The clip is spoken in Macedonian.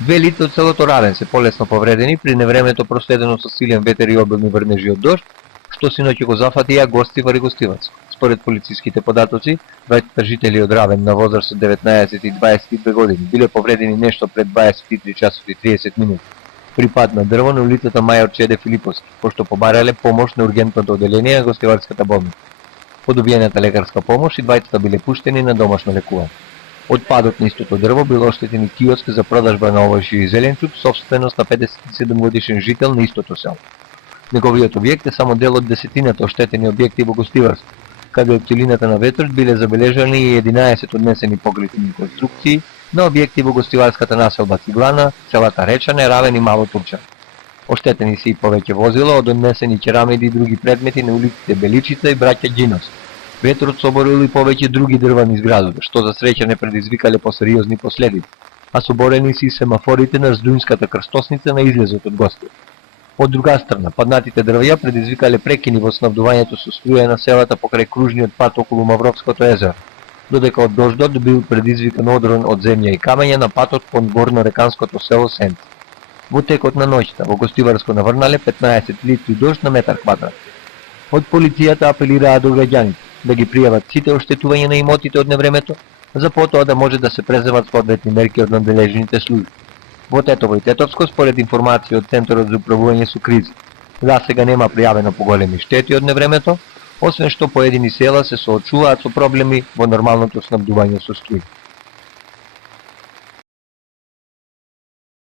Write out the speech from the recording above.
Две лица од селото Равен се полесно повредени при невремето проследено со силен ветер и обилни врнежи од дожд, што синоќа го зафатија Гостивар и Гостивац. Според полициските податоци, двајцата жители од Равен на возраст од 19 и 22 години биле повредени нешто пред 23 часот и 30 минути. При пад на дрво на улицата Мајор Чеде Филиповски, пошто побарале помош на ургентното оделение на Гостиварската болница. По добиената лекарска помош и двајцата биле пуштени на домашно лекување. Од падот на истото дрво бил оштетен и киоск за продажба на овошје и зеленчук, собственост на 57 годишен жител на истото село. Неговиот објект е само дел од десетината оштетени објекти во Гостиварско, каде од силината на ветрот биле забележани и 11 однесени покритни конструкции на објекти во Гостиварската населба Циглана, селата Речане, Равен и Мало Турчан. Оштетени се и повеќе возила од однесени керамиди и други предмети на улиците Беличица и Браќа Ѓинос. Ветрот соборил и повеќе други дрвани зградови, што за среќа не предизвикале посериозни последици, а соборени се и семафорите на Здујнската крстосница на излезот од Гостив. Од друга страна, паднатите дрвја предизвикале прекини во снабдувањето со струја на селата покрај кружниот пат околу Мавровското езеро, додека од дождот бил предизвикан одрон од земја и камења на патот кон горно-реканското село Сенци. Во текот на ноќта во Гостиварско наврнале 15 литри дожд на метар квадрат. Од полицијата апелираа до граѓаните да ги пријават сите оштетувања на имотите од невремето, за потоа да може да се преземат соодветни мерки од надлежните служби. Во Тетово и Тетовско, според информација од Центарот за управување со кризи, за сега нема пријавено поголеми штети од невремето, освен што поедини села се соочуваат со проблеми во нормалното снабдување со струја.